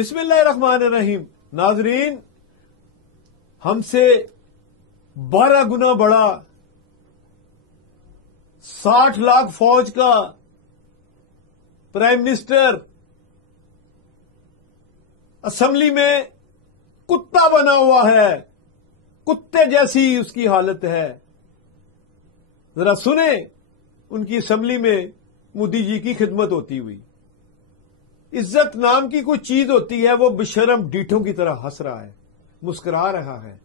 बिस्मिल्लाहिर्रहमानिर्रहीम। नाजरीन, हमसे 12 गुना बड़ा 60 लाख फौज का प्राइम मिनिस्टर असेंबली में कुत्ता बना हुआ है, कुत्ते जैसी उसकी हालत है। जरा सुने उनकी असेंबली में मोदी जी की खिदमत होती हुई। इज्जत नाम की कोई चीज होती है, वो बेशर्म डीठों की तरह हंस रहा है, मुस्कुरा रहा है,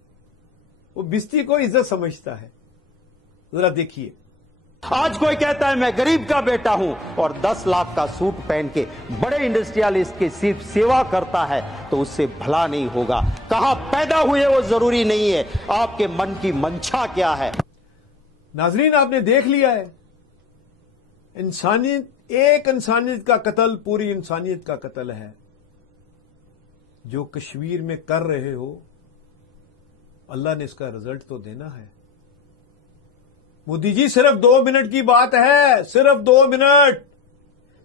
वो बिस्ती को इज्जत समझता है। जरा देखिए। आज कोई कहता है मैं गरीब का बेटा हूं और 10 लाख का सूट पहन के बड़े इंडस्ट्रियलिस्ट की सिर्फ सेवा करता है तो उससे भला नहीं होगा। कहां पैदा हुए वो जरूरी नहीं है, आपके मन की मंशा क्या है। नाजरीन, आपने देख लिया है, इंसानियत, एक इंसानियत का कत्ल पूरी इंसानियत का कत्ल है। जो कश्मीर में कर रहे हो, अल्लाह ने इसका रिजल्ट तो देना है। मोदी जी, सिर्फ 2 मिनट की बात है, सिर्फ 2 मिनट,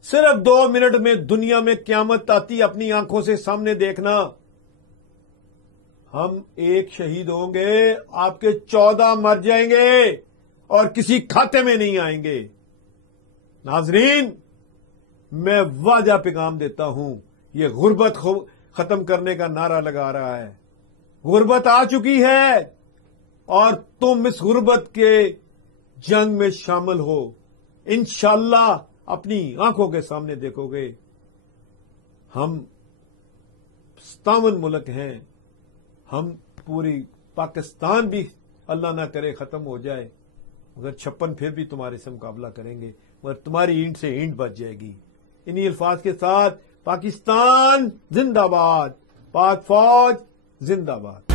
सिर्फ 2 मिनट में दुनिया में क्यामत आती, अपनी आंखों से सामने देखना। हम एक शहीद होंगे, आपके 14 मर जाएंगे और किसी खाते में नहीं आएंगे। नाजरीन, मैं वादा पैगाम देता हूं, ये गुर्बत खत्म करने का नारा लगा रहा है। गुर्बत आ चुकी है और तुम इस गुर्बत के जंग में शामिल हो। इंशाअल्लाह अपनी आंखों के सामने देखोगे। हम 57 मुल्क हैं, हम पूरी पाकिस्तान भी अल्लाह ना करे खत्म हो जाए, मगर 56 फिर भी तुम्हारे से मुकाबला करेंगे, मगर तुम्हारी ईंट से ईंट बच जाएगी। इन्हीं अल्फाज के साथ पाकिस्तान जिंदाबाद, पाक फौज जिंदाबाद।